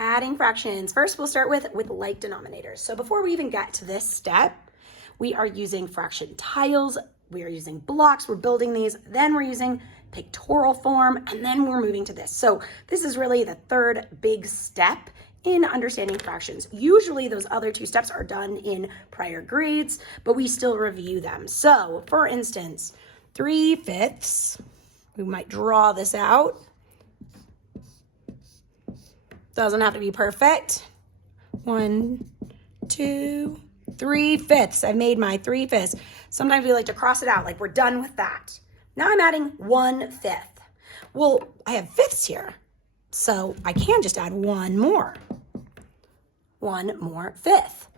Adding fractions. First, we'll start with like denominators. So before we even get to this step, we are using fraction tiles, we are using blocks, we're building these, then we're using pictorial form, and then we're moving to this. So this is really the third big step in understanding fractions. Usually those other two steps are done in prior grades, but we still review them. So for instance, 3/5, we might draw this out. Doesn't have to be perfect. 1, 2, 3/5. I've made my 3/5. Sometimes we like to cross it out, like we're done with that. Now I'm adding 1/5. Well, I have fifths here, so I can just add one more fifth.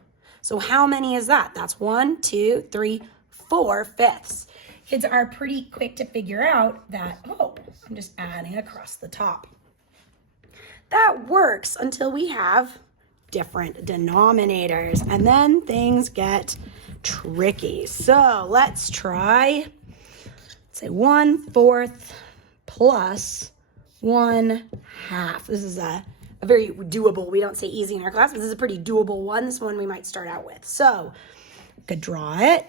So how many is that? That's 1, 2, 3, 4 fifths. Kids are pretty quick to figure out that, oh, I'm just adding across the top. That works until we have different denominators, and then things get tricky. So let's try, say 1/4 plus 1/2. This is a very doable, we don't say easy in our class, but this is a pretty doable one. This one we might start out with. So we could draw it.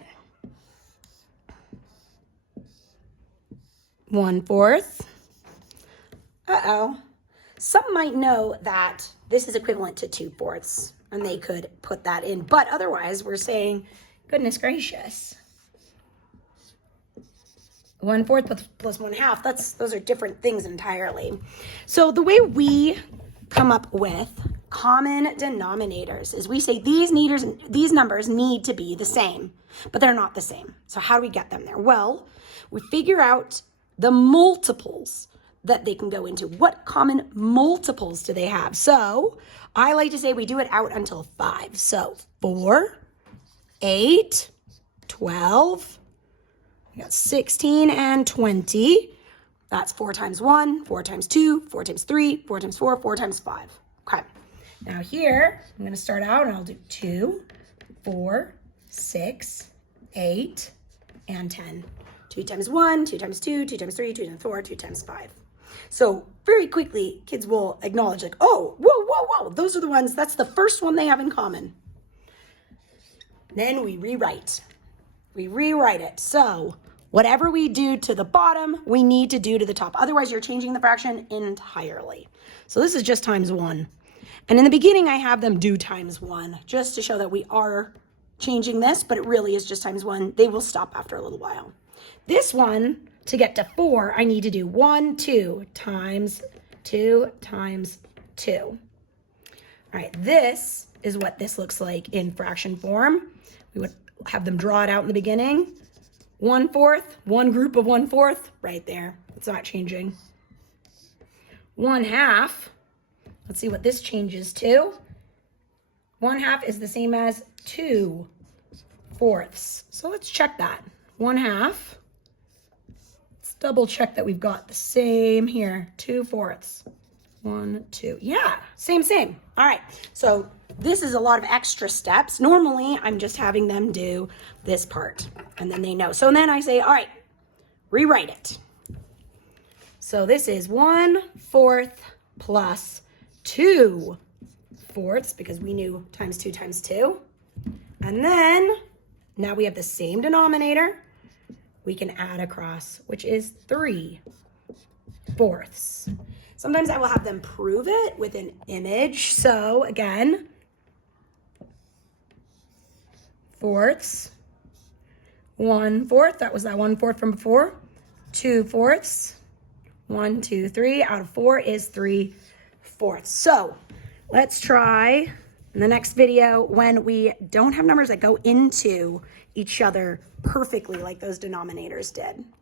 1/4. Uh-oh. Some might know that this is equivalent to 2/4, and they could put that in. But otherwise, we're saying, goodness gracious, 1/4 plus 1/2, those are different things entirely. So the way we come up with common denominators is we say these numbers need to be the same, but they're not the same. So how do we get them there? Well, we figure out the multiples that they can go into. What common multiples do they have? So I like to say we do it out until 5. So 4, 8, 12, we got 16 and 20. That's 4 times 1, 4 times 2, 4 times 3, 4 times 4, 4 times 5. Okay. Now here, I'm going to start out and I'll do 2, 4, 6, 8, and 10. 2 times 1, 2 times 2, 2 times 3, 2 times 4, 2 times 5. So very quickly, kids will acknowledge like, oh, whoa, those are the ones, that's the first one they have in common. Then we rewrite. We rewrite it. So whatever we do to the bottom, we need to do to the top. Otherwise, you're changing the fraction entirely. So this is just times 1. And in the beginning, I have them do times 1, just to show that we are changing this, but it really is just times 1. They will stop after a little while. This one, to get to 4, I need to do 1, 2 times 2 times 2. All right, this is what this looks like in fraction form. We would have them draw it out in the beginning. 1/4, one group of 1/4, right there. It's not changing. 1/2, let's see what this changes to. 1/2 is the same as 2/4. So let's check that. 1/2. Double check that we've got the same here. 2/4. 1, 2. Yeah, same. All right. So this is a lot of extra steps. Normally, I'm just having them do this part, and then they know. So then I say, all right, rewrite it. So this is 1/4 plus 2/4, because we knew times 2 times 2. And then now we have the same denominator. We can add across, which is 3/4. Sometimes I will have them prove it with an image. So again, 4ths, 1/4, that was that 1/4 from before, 2/4, 1, 2, 3, out of 4 is 3/4. So let's try in the next video when we don't have numbers that go into each other perfectly like those denominators did.